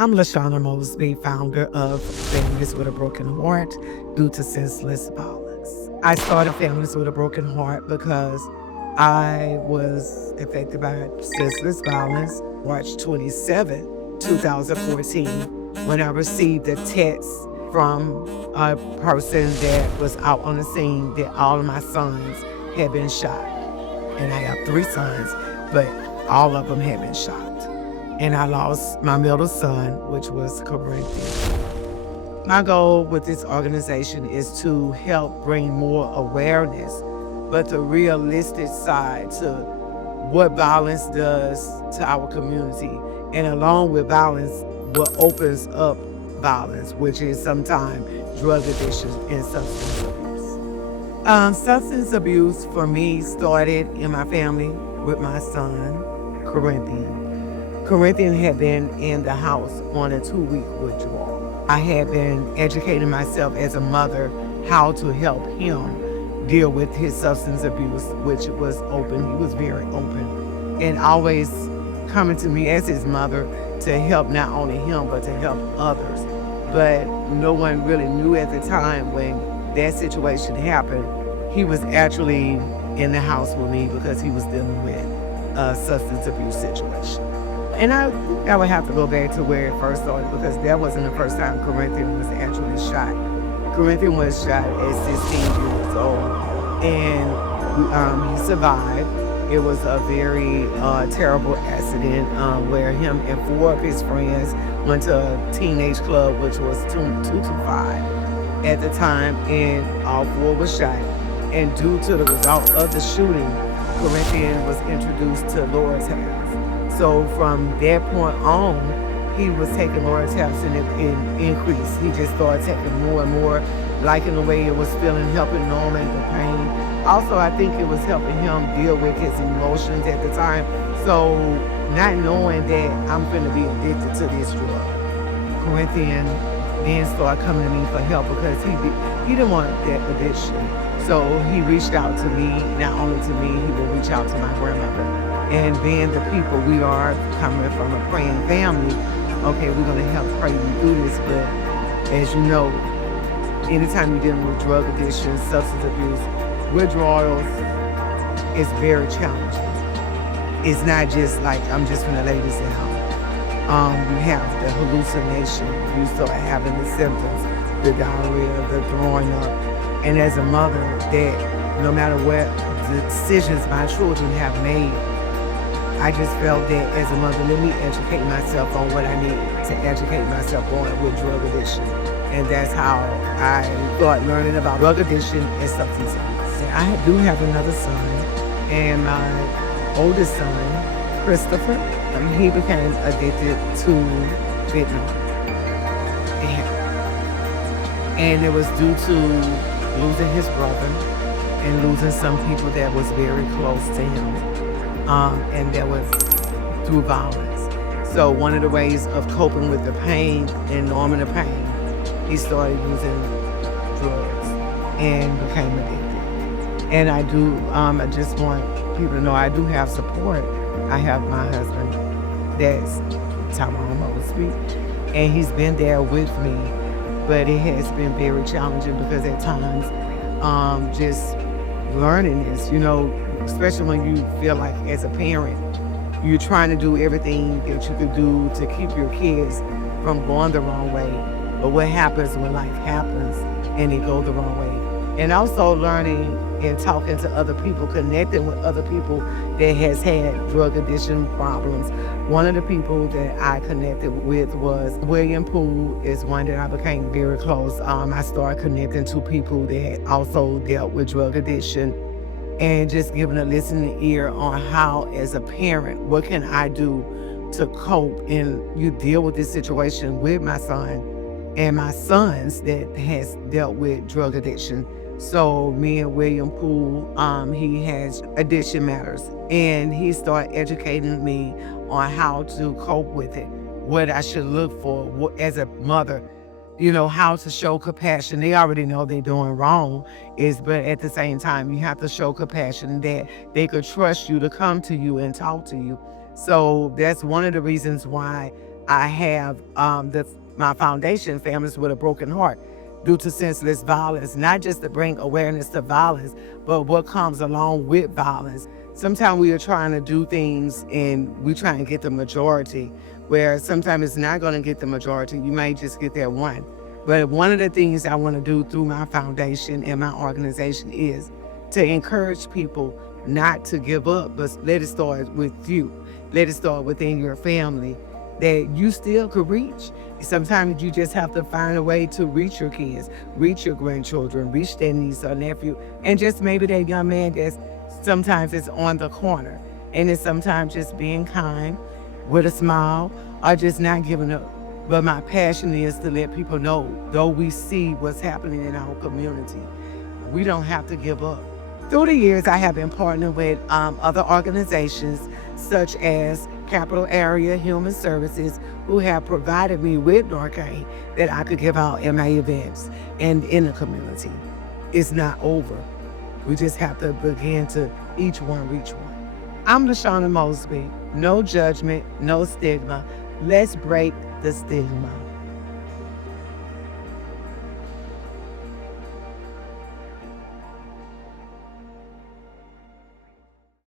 I'm LaShona Mosby, founder of Families with a Broken Heart due to senseless violence. I started Families with a Broken Heart because I was affected by senseless violence March 27, 2014, when I received a text from a person that was out on the scene that all of my sons had been shot. And I have 3 sons, but all of them had been shot. And I lost my middle son, which was Corinthian. My goal with this organization is to help bring more awareness, but the realistic side to what violence does to our community. And along with violence, what opens up violence, which is sometimes drug addiction and substance abuse. Substance abuse for me started in my family with my son, Corinthian. Corinthian had been in the house on a 2-week withdrawal. I had been educating myself as a mother how to help him deal with his substance abuse, which was open. He was very open and always coming to me as his mother to help not only him, but to help others. But no one really knew at the time when that situation happened, he was actually in the house with me because he was dealing with a substance abuse situation. And I would have to go back to where it first started because that wasn't the first time Corinthian was actually shot. Corinthian was shot at 16 years old, and he survived. It was a very terrible accident where him and 4 of his friends went to a teenage club, which was 225 at the time, and all 4 were shot. And due to the result of the shooting, Corinthian was introduced to Loratabs. So from that point on, he was taking Loratabs and it increased. He just started taking more and more, liking the way it was feeling, helping normalize the pain. Also, I think it was helping him deal with his emotions at the time. So not knowing that I'm going to be addicted to this drug, Corinthian then started coming to me for help because he didn't want that addiction. So he reached out to me, not only to me, he would reach out to my grandmother. And being the people we are, coming from a praying family, okay, we're going to help pray you through this. But as you know, anytime you're dealing with drug addiction, substance abuse, withdrawals, it's very challenging. It's not just like, I'm just going to lay this down. You have the hallucination, you start having the symptoms, the diarrhea, the throwing up. And as a mother, that no matter what decisions my children have made, I just felt that as a mother, let me educate myself on what I need to educate myself on with drug addiction. And that's how I started learning about drug addiction and substance abuse. I do have another son, and my oldest son, Christopher, he became addicted to fentanyl. And it was due to losing his brother and losing some people that was very close to him. And that was through violence. So one of the ways of coping with the pain and numbing the pain, he started using drugs and became addicted. And I just want people to know I do have support. I have my husband, that's LaShona Mosby, and he's been there with me. But it has been very challenging because at times, just learning this, especially when you feel like as a parent, you're trying to do everything that you could do to keep your kids from going the wrong way. But what happens when life happens and they go the wrong way? And also learning and talking to other people, connecting with other people that has had drug addiction problems. One of the people that I connected with was William Poole, is one that I became very close. I started connecting to people that also dealt with drug addiction and just giving a listening ear on how, as a parent, what can I do to cope and you deal with this situation with my son and my sons that has dealt with drug addiction. So me and William Poole, he has Addiction Matters, and he started educating me on how to cope with it, what I should look for as a mother, how to show compassion. They already know they're doing wrong, but at the same time, you have to show compassion that they could trust you to come to you and talk to you. So that's one of the reasons why I have my foundation, Families with a Broken Heart, due to senseless violence, not just to bring awareness to violence, but what comes along with violence. Sometimes we are trying to do things and we try and get the majority, where sometimes it's not going to get the majority. You may just get that one. But one of the things I want to do through my foundation and my organization is to encourage people not to give up, but let it start with you. Let it start within your family, that you still could reach. Sometimes you just have to find a way to reach your kids, reach your grandchildren, reach their niece or nephew, and just maybe that young man that's sometimes it's on the corner. And it's sometimes just being kind with a smile or just not giving up. But my passion is to let people know, though we see what's happening in our community, we don't have to give up. Through the years, I have been partnered with other organizations such as Capital Area Human Services, who have provided me with Narcan that I could give out in my events and in the community. It's not over. We just have to begin to each one reach one. I'm LaShona Mosby. No judgment, no stigma. Let's break the stigma.